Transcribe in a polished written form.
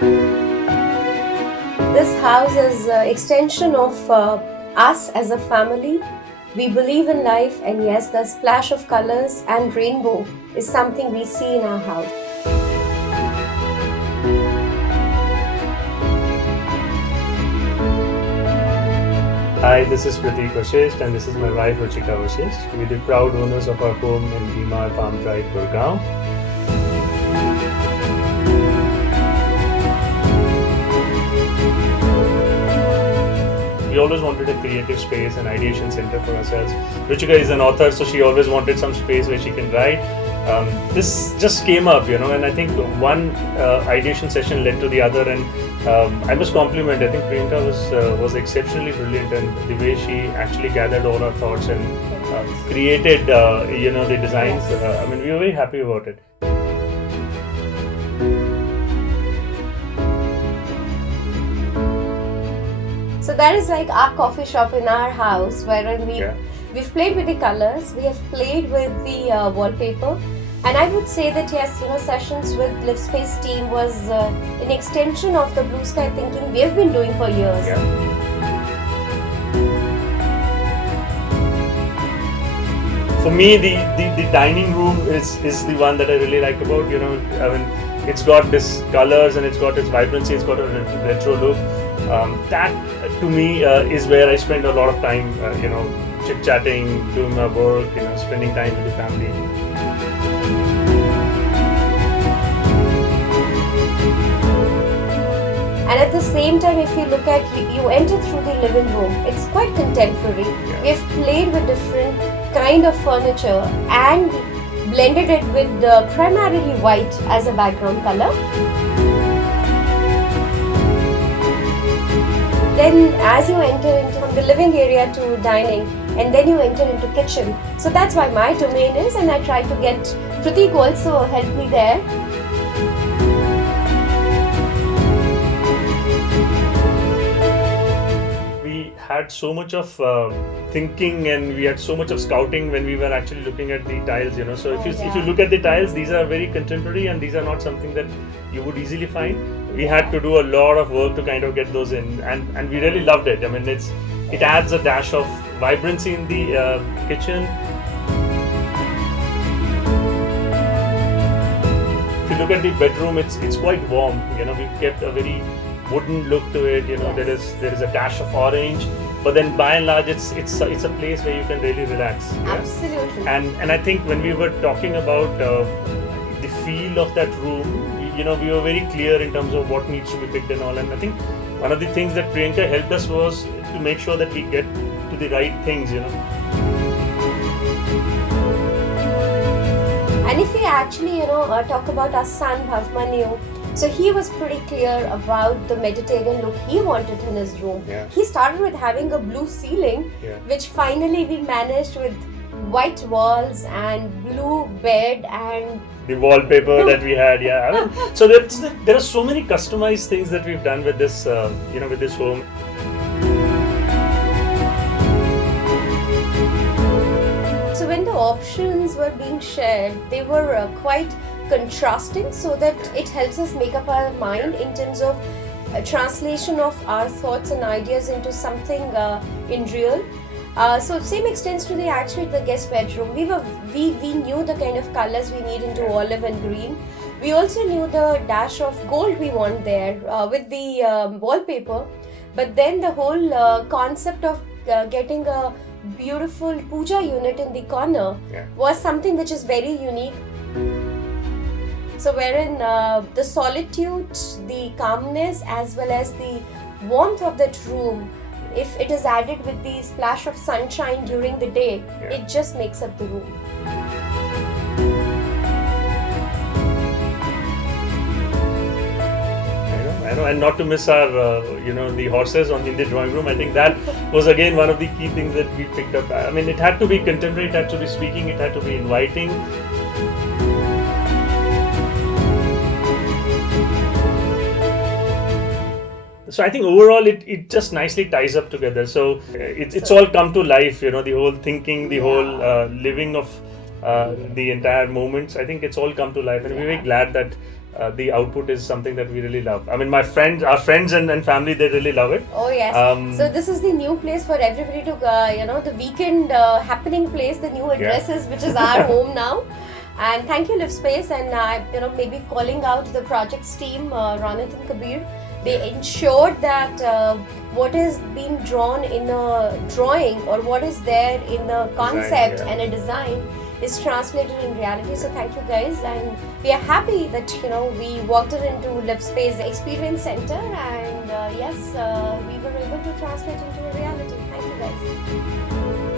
This house is an extension of us as a family. We believe in life, and yes, the splash of colors and rainbow is something we see in our house. Hi, this is Prateek and this is my wife Ruchika. We're the proud owners of our home in Bimar Palm Drive, Gurugram. We always wanted a creative space, an ideation center for ourselves. Ruchika is an author, so she always wanted some space where she can write. This just came up, and I think one ideation session led to the other, and I must compliment. I think Priyanka was exceptionally brilliant, and the way she actually gathered all our thoughts and created, the designs. We were very happy about it. So that is like our coffee shop in our house, wherein we've played with the colors, we have played with the wallpaper, and I would say that yes, sessions with Livspace team was an extension of the blue sky thinking we have been doing for years. Yeah. For me, the dining room is the one that I really like about. It's got this colors and it's got its vibrancy. It's got a retro look. That to me is where I spend a lot of time, chit-chatting, doing my work, spending time with the family. And at the same time, if you look at, you enter through the living room, it's quite contemporary. Yeah. We've played with different kind of furniture and blended it with primarily white as a background color. Then as you enter into the living area to dining, and then you enter into kitchen. So that's why my domain is, and I try to get Prateek also help me there. We had so much of thinking and we had so much of scouting when we were actually looking at the tiles, So if you look at the tiles, these are very contemporary and these are not something that you would easily find. We had to do a lot of work to kind of get those in, and we really loved it. It adds a dash of vibrancy in the kitchen. If you look at the bedroom, it's quite warm. We've kept a very wooden look to it. Yes. There is a dash of orange, but then by and large, it's a place where you can really relax. Yeah? Absolutely. And I think when we were talking about the feel of that room, we were very clear in terms of what needs to be picked and all. And I think one of the things that Priyanka helped us was to make sure that we get to the right things, And if we actually, talk about our son Subramanium, so he was pretty clear about the Mediterranean look he wanted in his room. Yeah. He started with having a blue ceiling, which finally we managed with white walls and blue bed and the wallpaper that we had. So there are so many customized things that we've done with this, with this home. So when the options were being shared, they were quite contrasting, so that it helps us make up our mind in terms of translation of our thoughts and ideas into something in real. So same extends to the guest bedroom. We knew the kind of colors we need into olive and green. We also knew the dash of gold we want there with the wallpaper. But then the whole concept of getting a beautiful Pooja unit in the corner was something which is very unique. So wherein the solitude, the calmness, as well as the warmth of that room, if it is added with the splash of sunshine during the day, it just makes up the room. I know, and not to miss our, the horses in the drawing room. I think that was again one of the key things that we picked up. It had to be contemporary, it had to be speaking, it had to be inviting. So I think overall it just nicely ties up together. So it's all come to life, the whole thinking, the whole living of the entire moments. I think it's all come to life, and we're very glad that the output is something that we really love. I mean, our friends and family, they really love it. Oh yes. So this is the new place for everybody to, the weekend happening place, the new addresses, which is our home now. And thank you, Livspace, and maybe calling out the projects team, Ronit and Kabir. They ensured that what is being drawn in a drawing or what is there in a concept and a design is translated in reality. So thank you guys, and we are happy that we walked it into Livspace Experience Center, and yes, we were able to translate into a reality. Thank you guys.